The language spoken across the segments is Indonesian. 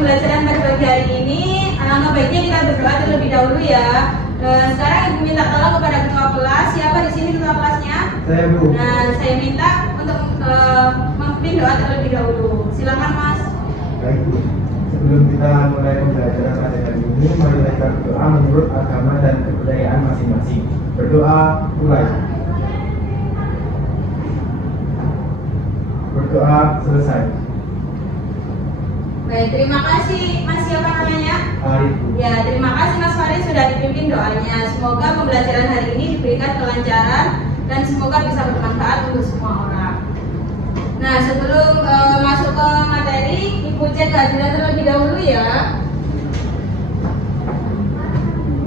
pembelajaran pada pagi hari ini, alangkah baiknya kita berdoa terlebih dahulu ya. Sekarang Ibu minta tolong kepada ketua kelas. Siapa di sini ketua kelasnya? Saya, Bu. Nah, saya minta untuk memimpin doa terlebih dahulu. Silakan Mas. Baik, Bu. Sebelum kita mulai pembelajaran pada hari ini, mari kita berdoa menurut agama dan kebudayaan masing-masing. Berdoa mulai. Berdoa selesai. Baik, terima kasih Mas, siapa namanya? Farid. Ya, terima kasih Mas Farid sudah dipimpin doanya. Semoga pembelajaran hari ini diberikan kelancaran dan semoga bisa bermanfaat untuk semua orang. Nah, sebelum masuk ke materi, Ibu cek kehadiran terlebih dahulu ya.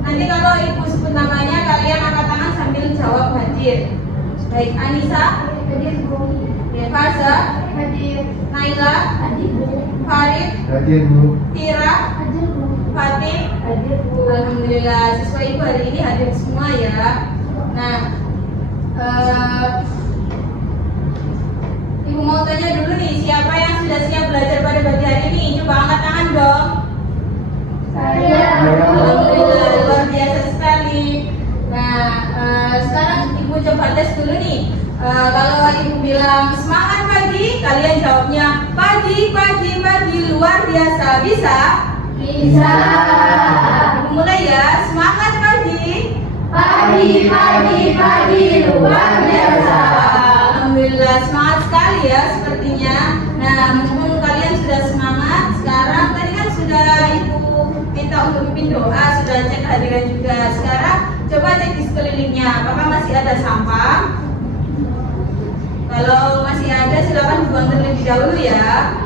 Nanti kalau Ibu sebut namanya, kalian angkat tangan sambil jawab hadir. Baik, Anissa, Hadir, Bu. ya, Farza, Hadir. Naila, Hadir, Bu. Farid, Hadir, Bu. Tira, Hadir, Bu. Fatih. Hadir, Bu. Alhamdulillah, siswa Ibu hari ini hadir semua ya. Nah, Ibu mau tanya dulu nih, siapa yang sudah siap belajar pada pagi hari ini? Coba angkat tangan dong. Saya. Alhamdulillah, luar biasa sekali. Nah, sekarang Ibu coba tes dulu nih. Kalau Ibu bilang semangat pagi, kalian jawabnya pagi, pagi, pagi, luar biasa. Bisa? Bisa. Ibu mulai ya, semangat pagi. Pagi, pagi, pagi, luar biasa. Alhamdulillah, semangat sekali ya sepertinya. Nah, mumpung kalian sudah semangat, sekarang tadi kan sudah Ibu minta untuk pimpin doa, sudah cek kehadiran juga. Sekarang coba cek di sekelilingnya, apakah masih ada sampah? Kalau masih ada, silakan dibuang terlebih dahulu ya.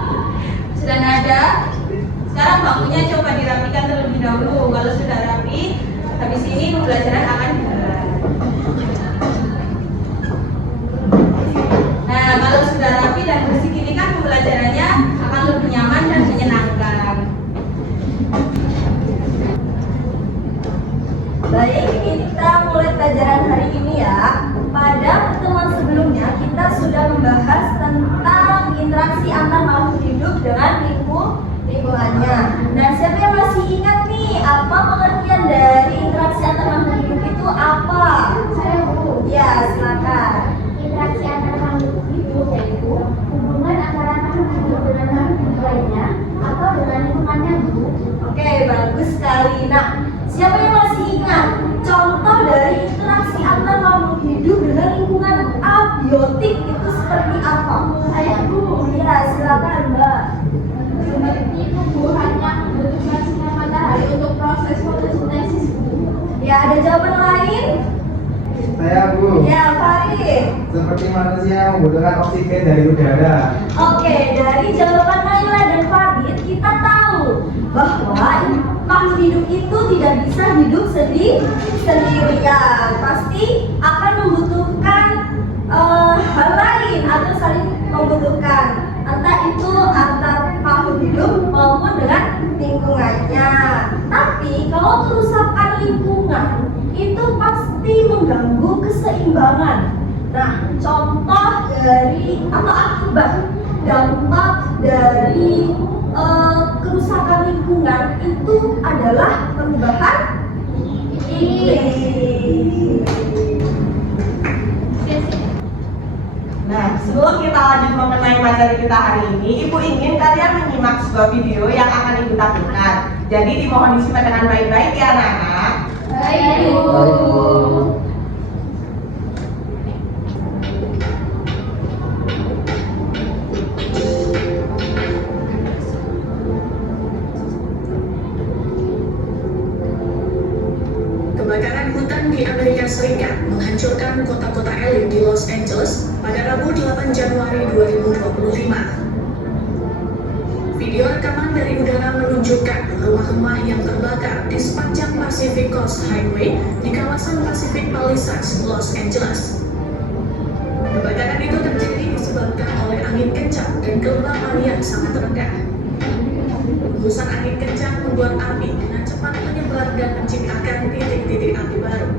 Sudah nggak ada? Sekarang bangkunya coba dirapikan terlebih dahulu. Kalau sudah rapi, habis ini pembelajaran akan dimulai. Nah, kalau sudah rapi dan bersih gini kan pembelajarannya akan lebih nyaman dan menyenangkan. Baik, kita mulai pelajaran hari ini ya. Pada pertemuan sebelumnya kita sudah membahas tentang interaksi antar makhluk hidup dengan lingkungannya. Nah, siapa yang masih ingat nih apa pengertian dari interaksi antar makhluk hidup itu apa? Saya, Bu. Ya, silakan. Interaksi antar makhluk hidup yaitu hubungan antara makhluk hidup dengan makhluk hidup lainnya atau dengan lingkungannya, Bu. Oke, bagus sekali. Nah, siapa yang masih ingat contoh dari interaksi antar makhluk hidup dengan lingkungan abiotik itu seperti apa? Saya, Bu. Ya, silakan Mbak. Seperti tumbuhan yang membutuhkan sinar matahari untuk proses fotosintesis, Bu. Ya, ada jawaban lain? Saya, Bu. Ya, Farid. Seperti manusia yang membutuhkan oksigen dari udara. Oke, dari jawaban Naila dan Farid kita tahu bahwa makhluk hidup itu tidak bisa hidup sendirian. Pasti akan membutuhkan hal lain atau saling membutuhkan. Entah itu antar makhluk hidup maupun dengan lingkungannya. Tapi kalau kerusakan lingkungan itu pasti mengganggu keseimbangan. Nah, contoh dari atau akibat dampak dari kerusakan lingkungan itu adalah perubahan iklim. Nah, sebelum kita lanjut mengenai materi kita hari ini, Ibu ingin kalian menyimak sebuah video yang akan Ibu tampilkan. Jadi dimohon disimak dengan baik-baik ya anak-anak. Baik, Bu. Kebakaran hutan di Amerika Serikat menghancurkan kota-kota elit di Los Angeles pada Rabu 8 Januari 2025. Video rekaman dari udara menunjukkan rumah-rumah yang terbakar di sepanjang Pacific Coast Highway di kawasan Pacific Palisades, Los Angeles. Kebakaran itu terjadi disebabkan oleh angin kencang dan kelembapan yang sangat rendah. Hembusan angin kencang membuat api dengan cepat menyebar dan menciptakan titik-titik api baru.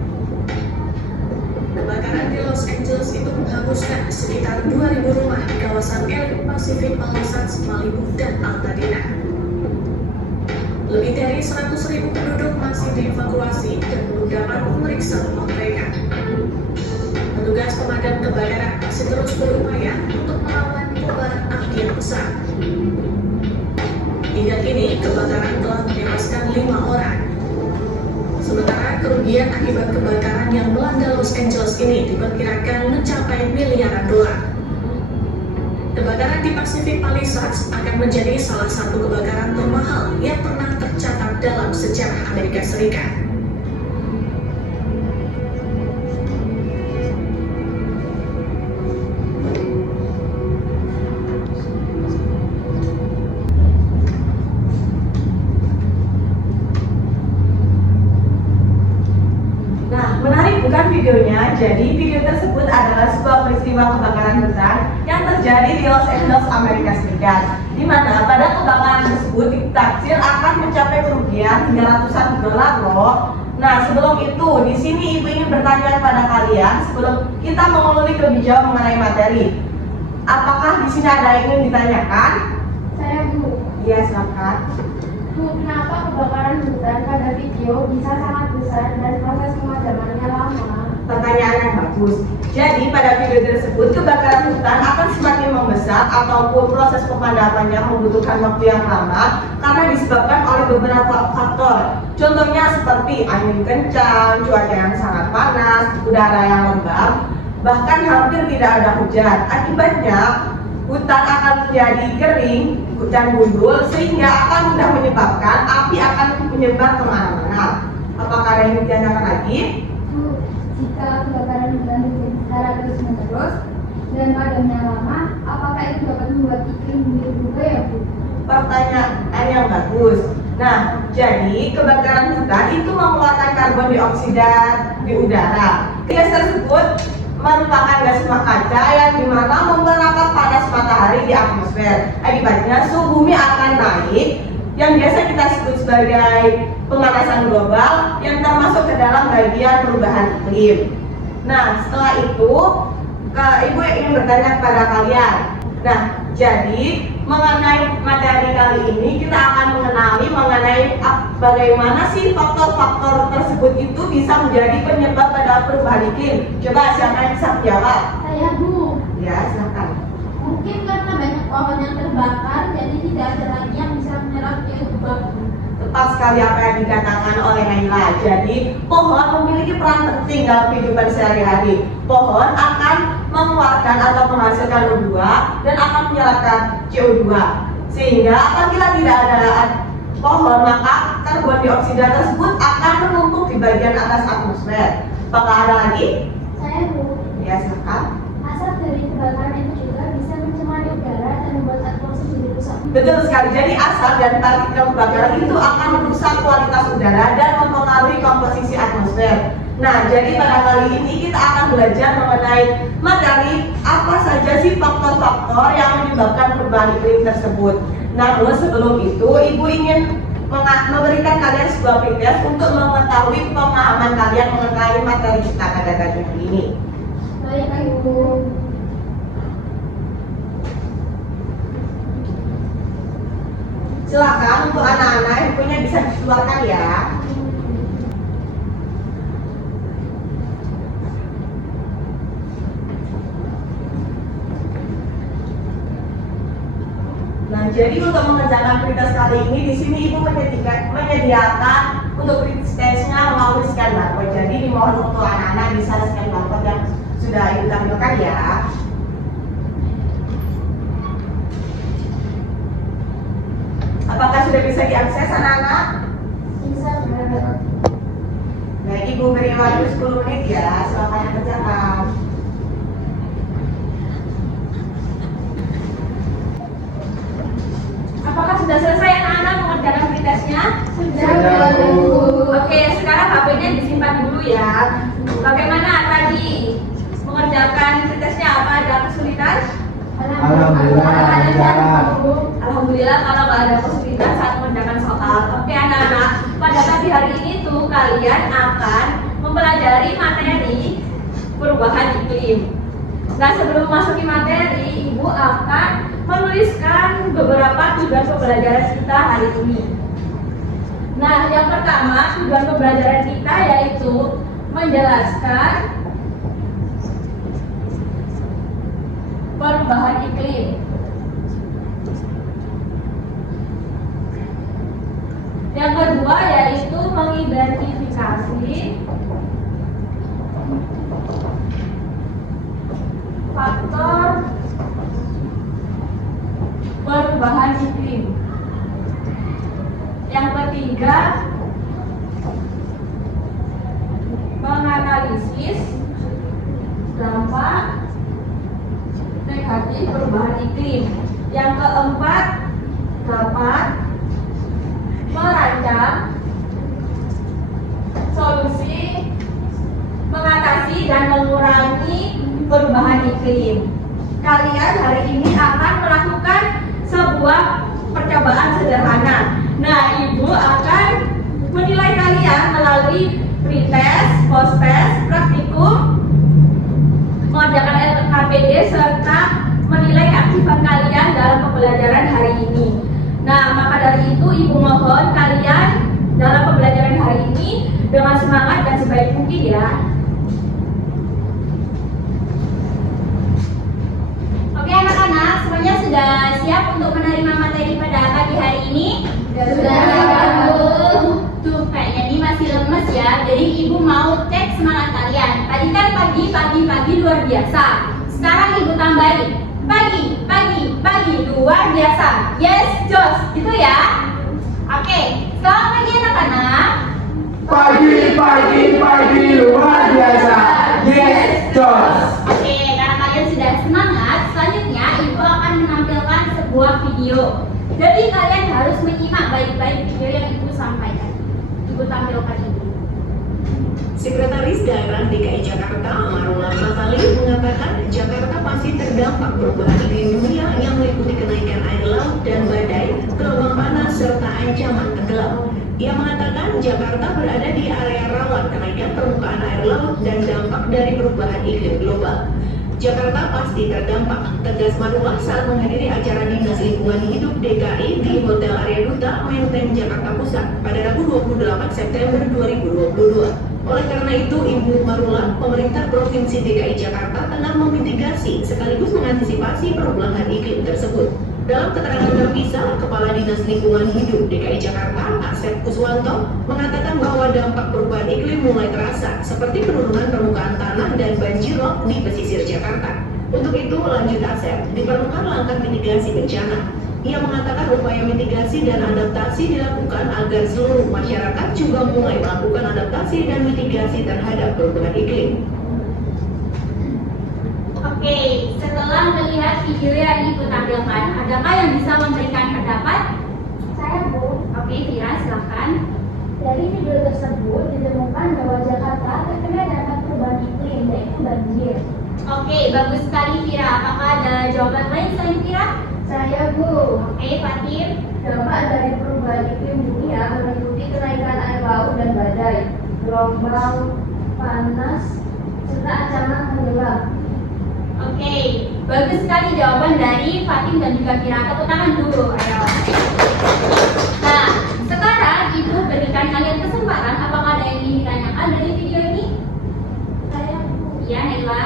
Kebakaran di Los Angeles itu menghanguskan sekitar 2.000 rumah di kawasan elit Pacific Palisades, Malibu, dan Altadena. dari 100.000 penduduk masih dievakuasi dan belum dapat memeriksa rumah mereka. Petugas pemadam kebakaran masih terus berupaya untuk melawan kobaran api yang besar. Hingga kini, kebakaran telah menewaskan 5 orang. Sementara kerugian akibat kebakaran yang melanda Los Angeles ini diperkirakan mencapai miliaran dolar. Kebakaran di Pacific Palisades akan menjadi salah satu kebakaran termahal yang pernah tercatat dalam sejarah Amerika Serikat. Bukan videonya, jadi video tersebut adalah sebuah peristiwa kebakaran hutan yang terjadi di Los Angeles, Amerika Serikat, di mana pada kebakaran tersebut ditaksir akan mencapai kerugian hingga ratusan dolar loh. Nah, sebelum itu, di sini ibu ingin bertanya kepada kalian sebelum kita mengulik lebih jauh mengenai materi. Apakah di sini ada yang ingin ditanyakan? Saya Bu. Iya, silakan. Bu, kenapa kebakaran hutan pada video bisa sangat besar dan proses pemadamannya lama? Pertanyaan yang bagus. Jadi pada video tersebut kebakaran hutan akan semakin membesar ataupun proses pemadamannya membutuhkan waktu yang lama karena disebabkan oleh beberapa faktor. Contohnya seperti angin kencang, cuaca yang sangat panas, udara yang lembab, bahkan hampir tidak ada hujan. Akibatnya hutan akan menjadi kering dan gundul sehingga akan mudah menyebabkan api akan menyebar kemana-mana. Apakah ada yang ditanyakan lagi? Bu, jika kebakaran hutan terjadi secara terus-menerus dan padamnya lama, apakah itu dapat membuat iklim buruk juga ya Bu? Pertanyaan yang bagus. Nah, jadi kebakaran hutan itu mengeluarkan karbon dioksida di udara. Gas tersebut merupakan gas rumah kaca yang dimana memperangkap panas matahari di atmosfer. Akibatnya suhu bumi akan naik yang biasa kita sebut sebagai pemanasan global yang termasuk ke dalam bagian perubahan iklim. Nah, setelah itu ibu ingin bertanya kepada kalian. Nah, jadi mengenai materi kali ini kita akan mengenai bagaimana sih faktor-faktor tersebut itu bisa menjadi penyebab pada perubahan iklim. Coba siapa yang bisa menjawab? Saya Bu. Ya, silakan. Mungkin karena banyak pohon yang terbakar, jadi tidak ada lagi yang bisa menyerap CO2. Tepat sekali apa yang dikatakan oleh Naila. Jadi pohon memiliki peran penting dalam kehidupan sehari-hari. Pohon akan mengeluarkan atau menghasilkan O2 dan akan menyerapkan CO2. Sehingga apabila tidak ada pohon, maka karbon dioksida tersebut akan menumpuk di bagian atas atmosfer. Apakah ada lagi? Saya Bu. Ya, silakan. Asap dari kebakaran itu juga bisa mencemari udara dan membuat atmosfer jadi rusak. Betul sekali. Jadi asap dan partikel kebakaran itu akan merusak kualitas udara dan mempengaruhi komposisi atmosfer. Nah, jadi pada kali ini kita akan belajar mengenai materi apa saja sih faktor-faktor yang menyebabkan perubahan iklim tersebut. Namun sebelum itu, ibu ingin memberikan kalian sebuah pretest untuk mengetahui pemahaman kalian mengenai materi kita pada kali ini. Baik Ibu. Silakan untuk anak-anak ibunya bisa dikeluarkan ya. Nah, jadi untuk mengerjakan pretest kali ini di sini ibu menyediakan untuk pretestnya melalui scan barcode. Jadi dimohon untuk anak-anak bisa scan barcode yang sudah ibu tampilkan ya. Apakah sudah bisa diakses anak-anak? Bisa Bu. Baik, ibu beri waktu 10 menit ya. Silakan kerjakan. Apakah sudah selesai anak-anak mengerjakan pretestnya? Sudah Bu. Oke, sekarang HP-nya disimpan dulu ya. Bagaimana tadi mengerjakan pretestnya? Apa ada kesulitan? Alhamdulillah lancar. Alhamdulillah kalau nggak ada kesulitan saat mengerjakan soal. Oke anak-anak, pada pagi hari ini tuh kalian akan mempelajari materi perubahan iklim. Nah, sebelum memasuki materi, ibu akan menuliskan beberapa tugas pembelajaran kita hari ini. Nah, yang pertama tujuan pembelajaran kita yaitu menjelaskan perubahan iklim. Yang kedua yaitu mengidentifikasi faktor perubahan iklim. Yang ketiga, menganalisis dampak negatif perubahan iklim. Yang keempat, dapat merancang solusi mengatasi dan mengurangi perubahan iklim. Kalian hari ini akan melakukan sebuah percobaan sederhana. Nah, Ibu akan menilai kalian melalui pretest, post-test, praktikum, mengerjakan LKPD serta menilai keaktifan kalian dalam pembelajaran hari ini. Nah, maka dari itu Ibu mohon kalian dalam pembelajaran hari ini dengan semangat dan sebaik mungkin ya. Oke anak-anak, semuanya sudah siap untuk menerima materi pada pagi hari ini? Sudah. Tuh, kayaknya ini masih lemes ya. Jadi Ibu mau cek semangat kalian. Tadi kan pagi luar biasa. Sekarang Ibu tambahin pagi luar biasa. Yes, Jos, gitu ya. Oke, selamat pagi anak-anak. Pagi luar biasa. Yes, Jos. Oke, karena kalian sudah semangat, selanjutnya Ibu akan menampilkan sebuah video. Jadi kalian harus menyimak baik-baik video yang Ibu sampaikan. Ibu tampilkan ini. Sekretaris Daerah DKI Jakarta Marula Matali mengatakan Jakarta masih terdampak perubahan iklim dunia yang meliputi kenaikan air laut dan badai, gelombang panas serta ancaman tenggelam. Ia mengatakan Jakarta berada di area rawan kenaikan permukaan air laut dan dampak dari perubahan iklim global. Jakarta pasti terdampak, tegas Marula saat menghadiri acara Dinas Lingkungan Hidup DKI di Hotel Arya Duta, Menteng, Jakarta Pusat pada Rabu 28 September 2022. Oleh karena itu, Ibu Marula, pemerintah Provinsi DKI Jakarta tengah memitigasi sekaligus mengantisipasi perubahan iklim tersebut. Dalam keterangan terpisah, Kepala Dinas Lingkungan Hidup DKI Jakarta, Asep Kuswanto, mengatakan bahwa dampak perubahan iklim mulai terasa, seperti penurunan permukaan tanah dan banjirop di pesisir Jakarta. Untuk itu, lanjut Asep, diperlukan langkah mitigasi bencana. Ia mengatakan upaya mitigasi dan adaptasi dilakukan agar seluruh masyarakat juga mulai melakukan adaptasi dan mitigasi terhadap perubahan iklim. Oke, setelah melihat video yang Ibu tampilkan, adakah yang bisa memberikan pendapat? Saya Bu. Oke, Fira, silakan. Dari video tersebut ditemukan bahwa Jakarta terkena dampak perubahan iklim, yaitu banjir. Oke, bagus sekali Fira. Apakah ada jawaban lain selain Fira? Saya Bu. Oke, Fatir. Dampak dari perubahan iklim dunia meliputi kenaikan air laut dan badai, gelombang panas, serta ancaman tenggelam. Oke, bagus sekali jawaban dari Fatim dan juga Fira. Tepuk tangan dulu, ayo. Nah, sekarang Ibu berikan kalian kesempatan. Apakah ada yang ingin ditanyakan dari video ini? Saya Bu. Iya, Naila.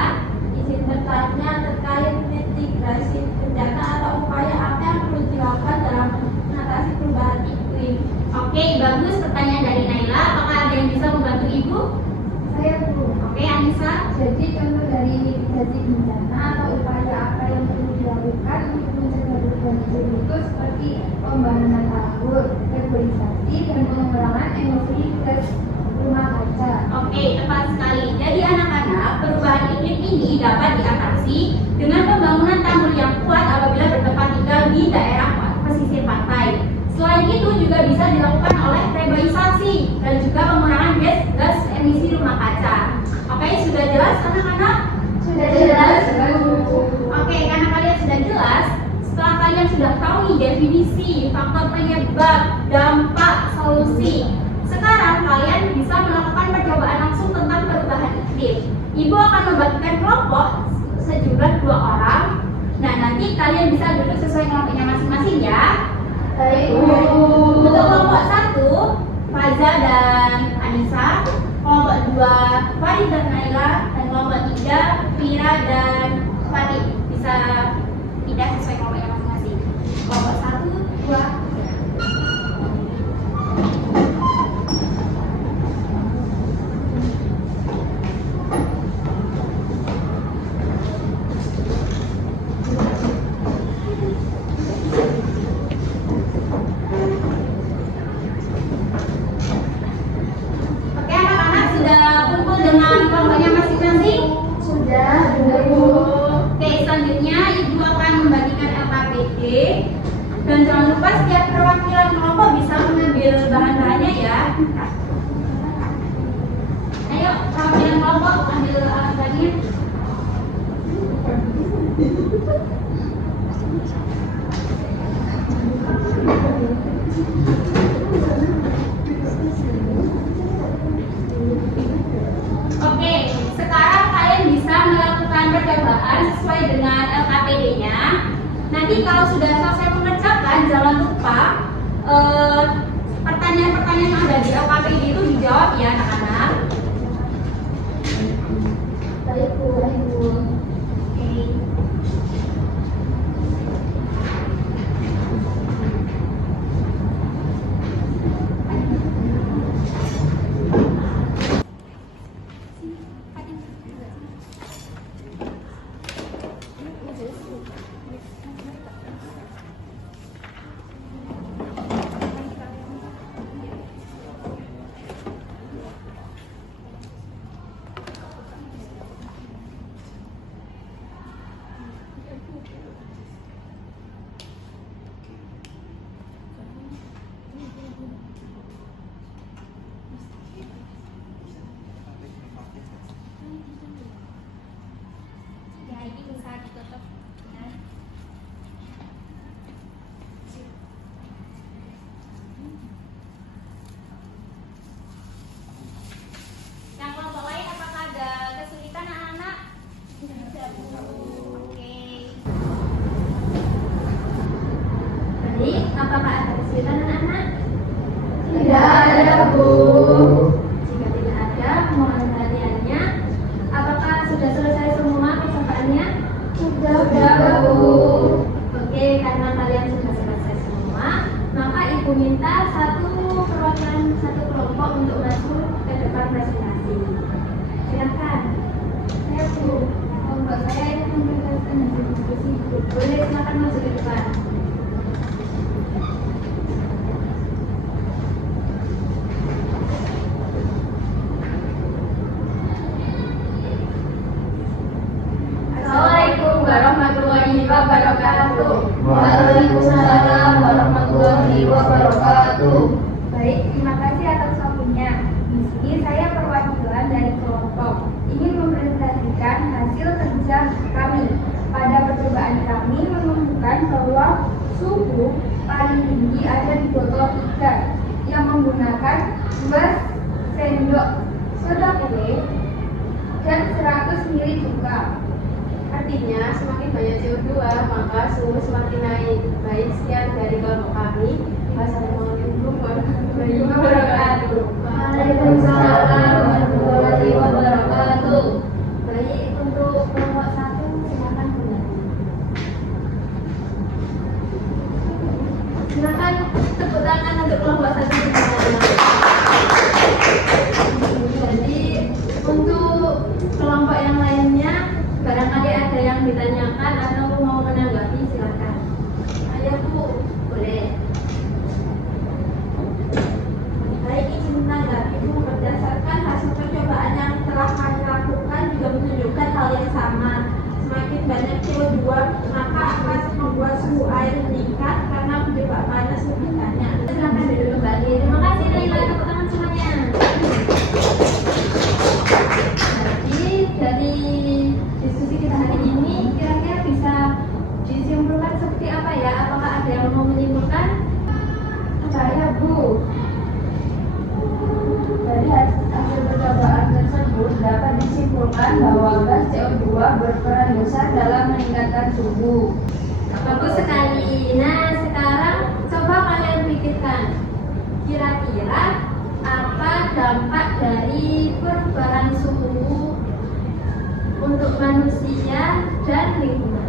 Izin bertanya terkait mitigasi bencana atau upaya apa yang perlu dilakukan dalam mengatasi perubahan iklim. Oke, bagus pertanyaan dari Naila. Apakah ada yang bisa membantu Ibu? Saya Bu. Oke, Anissa. Jadi contoh dari mitigasi bencana atau upaya apa yang perlu dilakukan untuk mencegah perubahan iklim itu seperti pembangunan laut, reboisasi, dan pengurangan emisi gas rumah kaca. Oke, tepat sekali. Jadi anak-anak, perubahan iklim ini dapat diatasi dengan pembangunan tanggul yang kuat apabila bertempat tinggal di daerah pesisir pantai. Selain itu juga bisa dilakukan oleh reboisasi dan juga pengurangan gas emisi rumah kaca. Oke, sudah jelas anak-anak? Sudah jelas, Bu. Oke, karena kalian sudah jelas, setelah kalian sudah tahu nih definisi, faktor penyebab, dampak, solusi, sekarang kalian bisa melakukan percobaan langsung tentang perubahan iklim. Ibu akan membagikan kelompok sejumlah 2 orang. Nah, nanti kalian bisa duduk sesuai kelompoknya masing-masing ya. Baik, Bu. Untuk kelompok 1, Aida dan Fani bisa pindah sesuai kelompoknya masing-masing. Kelompok 1, 2, 3. Oke, anak-anak sudah kumpul dengan kelompoknya masing-masing? Sudah, Bu. Oke, selanjutnya Ibu akan membagikan LKPD. Dan jangan lupa setiap perwakilan kelompok bisa mengambil bahan-bahannya ya. Ayo, perwakilan kelompok ambil alat-alatnya. Oke, sekarang kalian bisa melakukan percobaan sesuai dengan LKPD-nya. Nanti kalau sudah selesai mengerjakan, jangan lupa pertanyaan-pertanyaan yang ada di LKPD itu dijawab ya anak-anak. baik Bu, baik Bu. Oke. Ya, ini bisa ditutup. Ya. Yang kelompok lain apakah ada kesulitan anak-anak? Tidak, Bu. Oke. Baik, apakah ada kesulitan anak-anak? Tidak ada, Bu. Jika tidak ada, mohon perhatiannya. Apakah sudah selesai semua percobaannya? Sudah, Bu. Oke, karena kalian sudah selesai semua, maka Ibu minta satu perwakilan satu kelompok untuk masuk ke depan presentasi. Silakan. Ya, Bu. Kelompok saya yang memperkenalkan hasil diskusi Ibu. Boleh silakan masuk ke depan. Assalamualaikum warahmatullahi wabarakatuh. Waalaikumsalam warahmatullahi wabarakatuh. Baik, terima kasih atas waktunya. Di sini saya perwakilan dari kelompok ingin mempresentasikan hasil kerja kami. Pada percobaan kami menemukan bahwa suhu paling tinggi ada di botol 3 yang menggunakan 2 sendok soda kue dan 100 ml cuka. Artinya, semakin banyak CO2, maka suhu semakin naik. Baik, sekian dari kelompok kami. Wassalamualaikum warahmatullahi wabarakatuh. Waalaikumsalam warahmatullahi wabarakatuh. Baik, untuk kelompok 1 silakan Bu. Silakan tepuk tangan untuk kelompok 1 semuanya. Jadi untuk kelompok yang lainnya barangkali ada yang ditanyakan atau mau menanggapi, silakan. Ayo Bu, boleh. Baik, izin menanggapi Bu, berdasarkan hasil percobaan yang telah kami lakukan juga menunjukkan hal yang sama. Semakin banyak CO2, maka akan membuat suhu air meningkat karena penyebab panas lebih banyak. Silakan duduk kembali. Terima kasih Naila, tepuk tangan semuanya. Jadi dari diskusi kita hari ini kira-kira bisa disimpulkan seperti apa ya? Apakah ada yang mau menyimpulkan? Saya Bu, dari hasil percobaan tersebut dapat disimpulkan bahwa gas CO2 berperan besar dalam meningkatkan suhu. Bagus sekali. Nah, sekarang coba kalian pikirkan kira-kira apa dampak dari perubahan suhu untuk manusia dan lingkungan.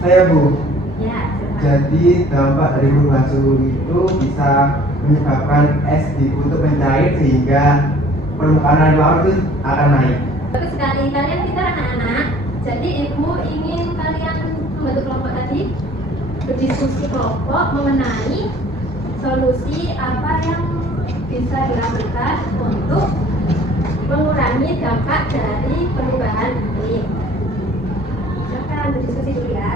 Saya Bu. Ya, silakan. Jadi dampak dari perubahan suhu itu bisa menyebabkan es di kutub mencair sehingga permukaan air laut itu akan naik. Bagus sekali, kalian pintar anak-anak. Jadi ibu ingin kalian membentuk kelompok tadi, berdiskusi kelompok mengenai solusi apa yang bisa dilakukan untuk mengurangi dampak dari perubahan iklim. Silakan berdiskusi dulu ya.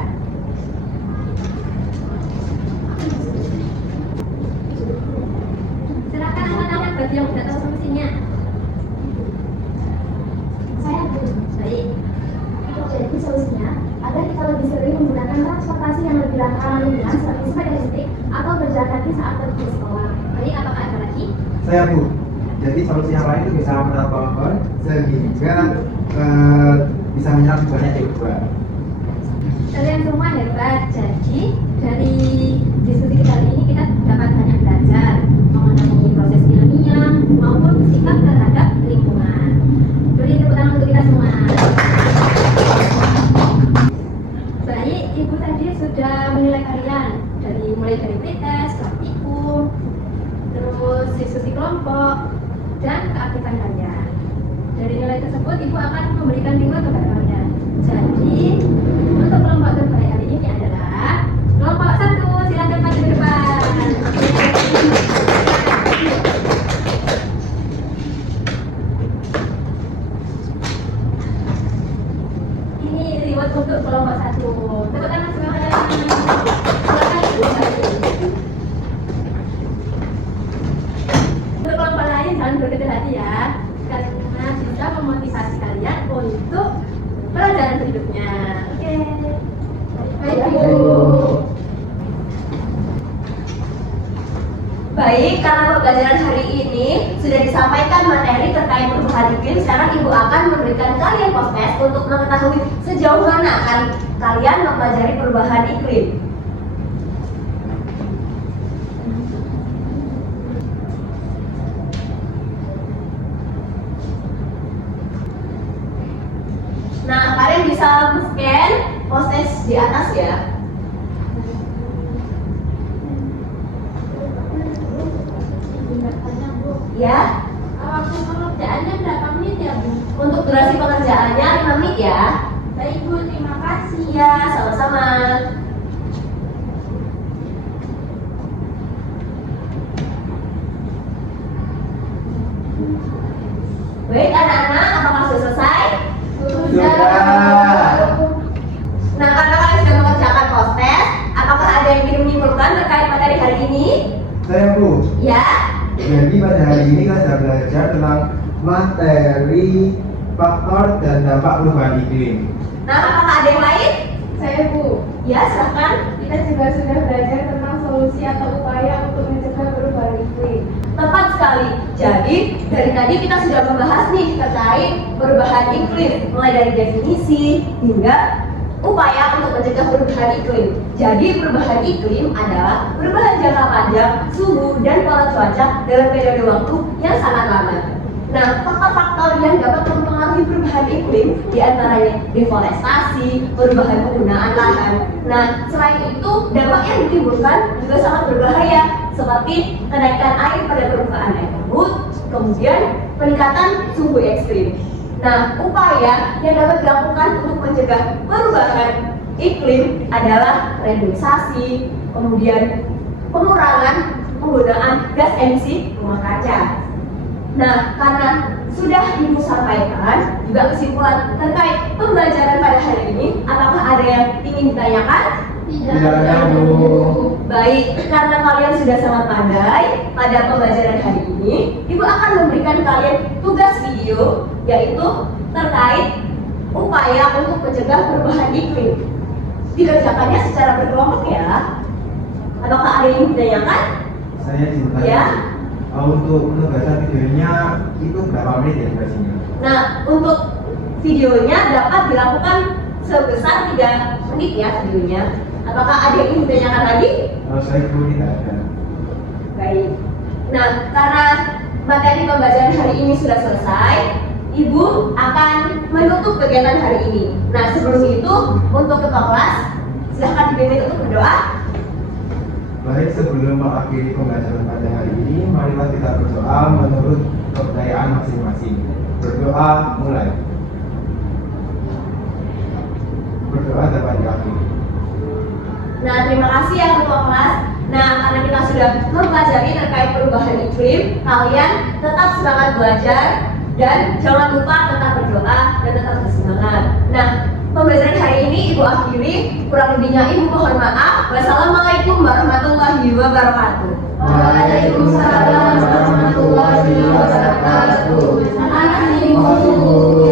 Silakan anak-anak bagi yang tidak tahu solusinya. Saya belum. Baik. Jadi solusinya agar kita lebih sering menggunakan transportasi yang lebih ramah lingkungan seperti sepeda listrik atau berjalan kaki saat pergi ke sekolah. Baik, apakah ada lagi? Saya Bu. Jadi solusi yang lain itu bisa menanam pohon sehingga bisa menyerap banyak CO2. Kalian semua hebat. Jadi dari diskusi kita kali ini kita dapat banyak belajar mengenai proses ilmiah maupun sikap terhadap lingkungan. Beri tepuk tangan untuk kita semua. Baik, ibu tadi sudah menilai kalian mulai dari pretest, praktikum, terus diskusi kelompok dan keaktifan kalian. Dari nilai tersebut ibu akan memberikan 5 kepada kalian. Jadi untuk kelompok terbaik hari ini adalah kelompok 1. Silakan maju ke depan. Ini reward untuk kelompok 1. Tepuk tangan semuanya. Silakan ibu maju. Untuk kelompok lain jangan berkecil hati ya, karena bisa memotivasi kalian untuk pelajaran berikutnya. Oke. Baik, Bu. Baik, karena pembelajaran hari ini sudah disampaikan materi terkait perubahan iklim, sekarang Ibu akan memberikan kalian post-test untuk mengetahui sejauh mana kalian mempelajari perubahan iklim. Nah, kalian bisa scan post-test di atas ya. Ya, Waktu pengerjaannya berapa menit ya, Bu? untuk durasi pengerjaannya 5 menit ya. Baik, Bu, terima kasih. Iya, sama-sama. Baik anak-anak, apakah sudah selesai? Sudah. Nah, karena kalian sudah mengerjakan post-test, apakah ada yang ingin menyimpulkan terkait materi hari ini? Saya Bu. Ya? Jadi pada hari ini kita sudah belajar tentang materi faktor dan dampak perubahan iklim. Nah, apakah ada yang lain? Saya Bu, Ya, silahkan. kita juga sudah belajar tentang solusi atau upaya untuk mencegah perubahan iklim. Tepat sekali. Jadi, dari tadi kita sudah membahas nih terkait perubahan iklim, mulai dari definisi hingga upaya untuk mencegah perubahan iklim. Jadi, perubahan iklim adalah perubahan jangka panjang suhu dan pola cuaca dalam periode waktu yang sangat lama. Nah, faktor-faktor yang dapat mempengaruhi perubahan iklim diantaranya deforestasi, perubahan penggunaan lahan. Nah, selain itu dampak yang ditimbulkan juga sangat berbahaya, seperti kenaikan air pada permukaan air laut, kemudian peningkatan suhu ekstrim. Nah, upaya yang dapat dilakukan untuk mencegah perubahan iklim adalah reduksasi, kemudian pengurangan penggunaan gas emisi rumah kaca. Nah, karena sudah Ibu sampaikan juga kesimpulan terkait pembelajaran pada hari ini, apakah ada yang ingin ditanyakan? Tidak ada, Bu. Baik, karena kalian sudah sangat pandai pada pembelajaran hari ini, Ibu akan memberikan kalian tugas video, yaitu terkait upaya untuk mencegah perubahan iklim. Dikerjakannya secara berkelompok ya. Apakah ada yang ditanyakan? Saya diminta Ya. Untuk penugasan videonya itu berapa menit ya durasinya? Nah, untuk videonya dapat dilakukan sebesar 3 menit ya videonya. Apakah ada yang ingin ditanyakan lagi? Kalau saya dulu tidak ada. Baik. Nah, karena materi pembelajaran hari ini sudah selesai, Ibu akan menutup kegiatan hari ini. Nah, sebelum itu untuk ketua kelas silahkan dipimpin untuk berdoa. Baik, sebelum mengakhiri pembelajaran pada hari ini, marilah kita berdoa menurut kepercayaan masing-masing. Berdoa mulai. Berdoa dapat diakhiri. Nah, terima kasih ya ketua kelas. Nah, karena kita sudah mempelajari terkait perubahan iklim, kalian tetap semangat belajar dan jangan lupa tetap berdoa dan tetap bersemangat. Nah, pembelajaran hari ini Ibu akhiri. Kurang lebihnya Ibu mohon maaf. Wassalamualaikum warahmatullahi wabarakatuh. Waalaikumsalam warahmatullahi wabarakatuh. Terima kasih, Ibu.